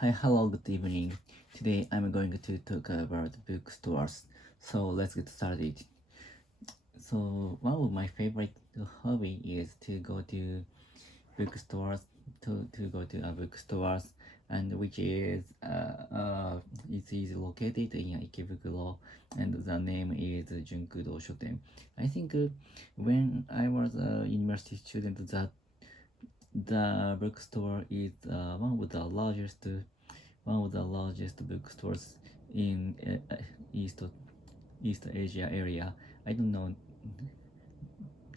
Hi, hello, good evening. Today I'm going to talk about bookstores. So let's get started. So one of my favorite hobby is to go to bookstores, to go to a bookstores, and which is it is located in Ikebukuro, and the name is JUNKUDO Shoten. I think when I was a university student, that the bookstore is one of the largest bookstores in East East Asia area. I don't know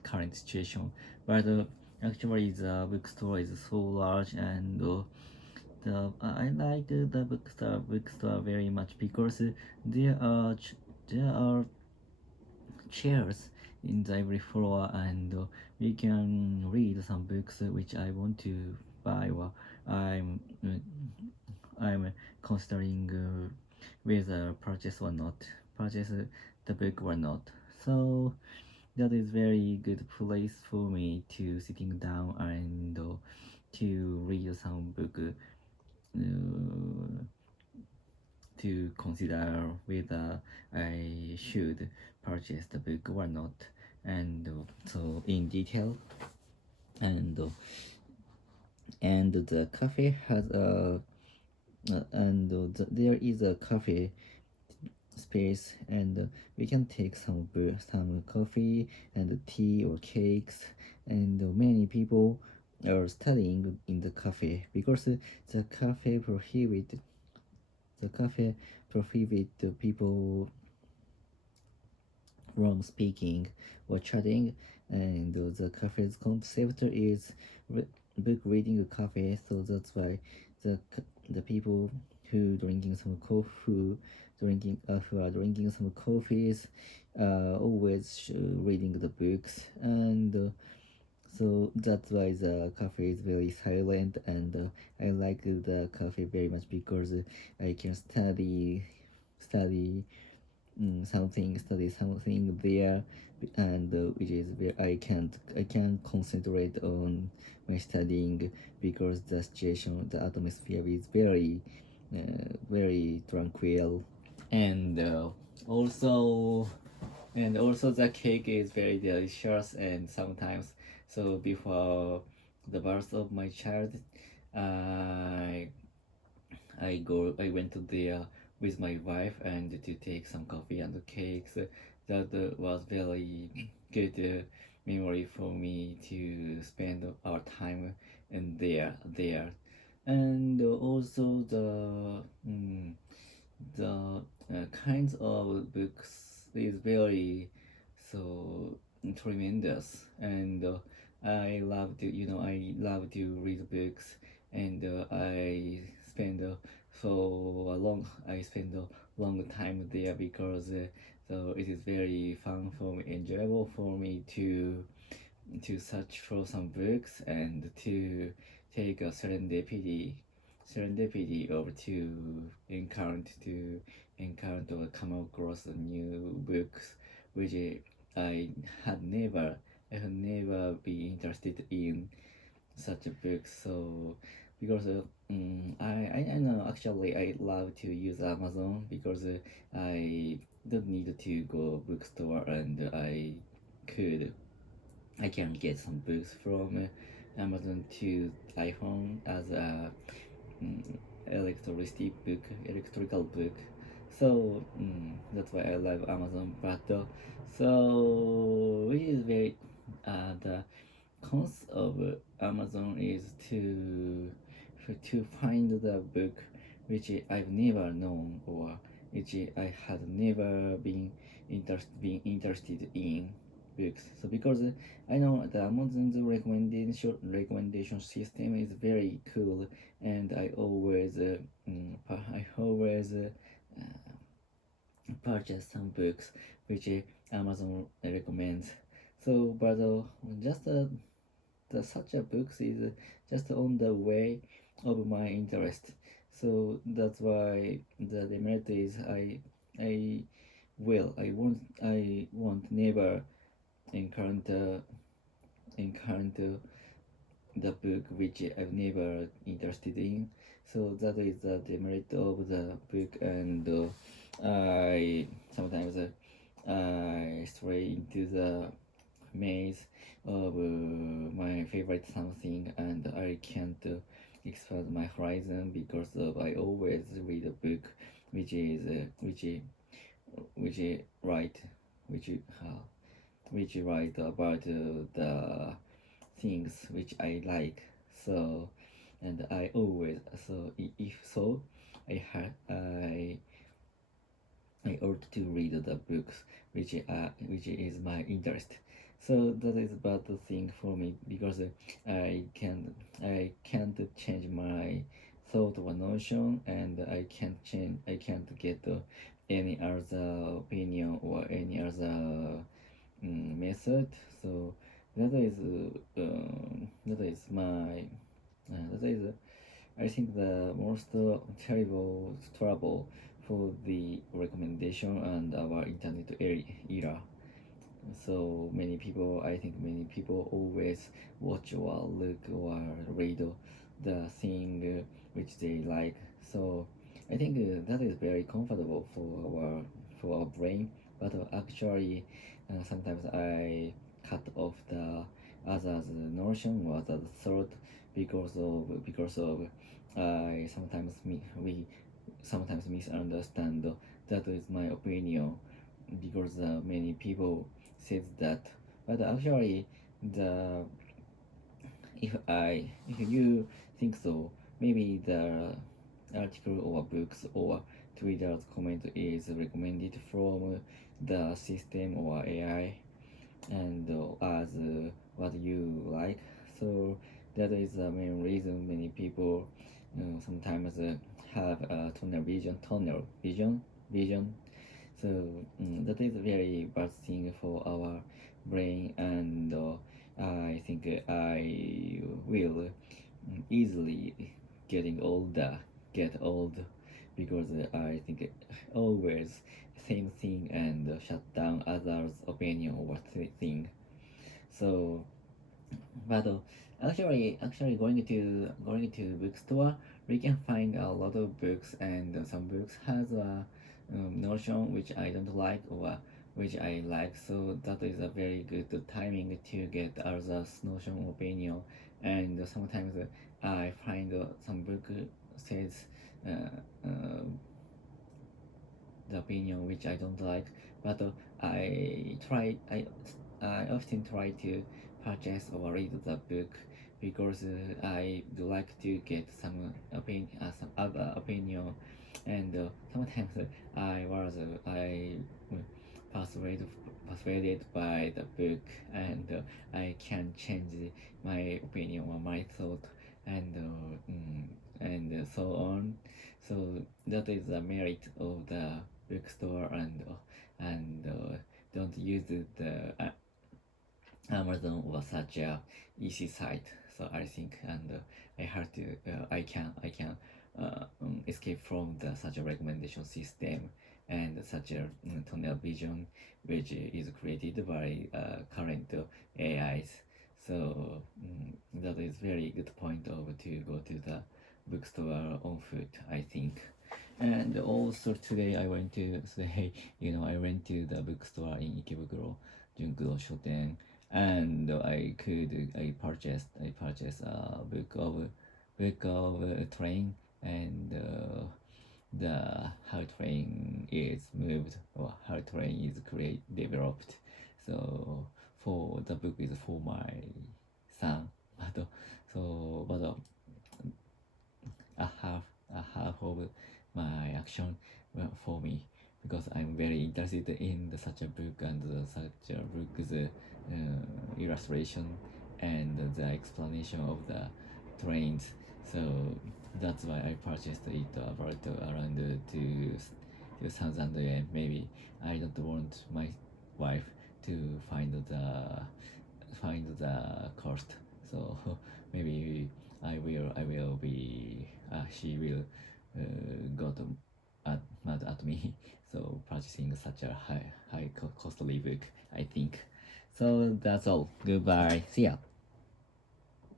current situation, but actually the bookstore is so large, and I like the bookstore very much because there are chairs in the every floor, and we can read some books which I want to buy, or I'm uh, I'm considering whether purchase the book or not. So that is very good place for me to sitting down and to read some book, to consider whether I should purchase the book or not, and so in detail, and the cafe has a there is a cafe space, and we can take some coffee and tea or cakes, and many people are studying in the cafe because the cafe prohibit the people from speaking or chatting, and the cafe's concept is book reading cafe. So that's why the people who are drinking some coffees always reading the books, and so that's why the cafe is very silent, and I like the cafe very much because I can study study something there, and which is where I can concentrate on my studying, because the atmosphere is very tranquil, and also also the cake is very delicious, and sometimes, so before the birth of my child, I I went to there with my wife and to take some coffee and cakes. That was very good memory for me to spend our time in there. And also the kinds of books is very so tremendous, and I love to read books, and I spend a long time there, because so it is very fun for me, enjoyable for me to search for some books, and to take a serendipity of to encounter or come across new books which I I had never been interested in such a book. So because I know, actually I love to use Amazon, because I don't need to go bookstore, and could I can get some books from Amazon to iPhone as a mm, electrical book. So that's why I love Amazon. But so which is very the cons of Amazon is to find the book which I've never known, or which I had never been interested in books. So because I know the Amazon's recommendation system is very cool, and I always purchase some books which Amazon recommends. So, but just such a books is just on the way of my interest. So that's why the demerit is I won't never encounter encounter the book which I've never interested in. So that is the demerit of the book, and I sometimes I stray into the maze of my favorite something, and I can't expand my horizon because of I always read a book which is which is right which which write about the things which I like. So, and I always if so, I ought to read the books which is my interest. So that is bad thing for me because I can't change my thought or notion, and I can't get any other opinion or any other method. So that is my that is I think the most terrible trouble for the recommendation and our internet era. So many people, I think many people always watch or look or read the thing which they like. So I think that is very comfortable for our brain. But actually, sometimes I cut off the other's notion or other thought because of I sometimes we sometimes misunderstand that is my opinion because many people says that, but actually the if you think so, maybe the article or books or Twitter's comment is recommended from the system or AI, and as what you like. So that is the main reason many people sometimes have tunnel vision. So that is a very bad thing for our brain, and I think I will easily get old because I think always same thing and shut down others' opinion or thing. So but actually going to bookstore, we can find a lot of books, and some books has a notion which I don't like or which I like. So that is a very good timing to get others notion opinion. And sometimes I find some book says uh, the opinion which I don't like, but I often try to purchase or read the book because I do like to get some other opinion, and sometimes I persuaded by the book, and I can change my opinion or my thought, and and so on. So that is the merit of the bookstore, and don't use the Amazon or such a easy site. So I think, and I have to I can escape from the such a recommendation system and such a tunnel vision which is created by current AIs. So that is very good point of to go to the bookstore on foot, I think. And also today I went to the bookstore in Ikebukuro, JUNKUDO Shoten, and I purchased a book of train, and the how train is moved or how train is developed. So for the book is for my son, but a half of my action for me because I'm very interested in such a book, and such a book's illustration and the explanation of the trains. So that's why I purchased it about around 2,000 yen. Maybe I don't want my wife to find the cost. So maybe I will be she will got mad at me. So purchasing such a costly book, I think. So that's all. Goodbye. See ya.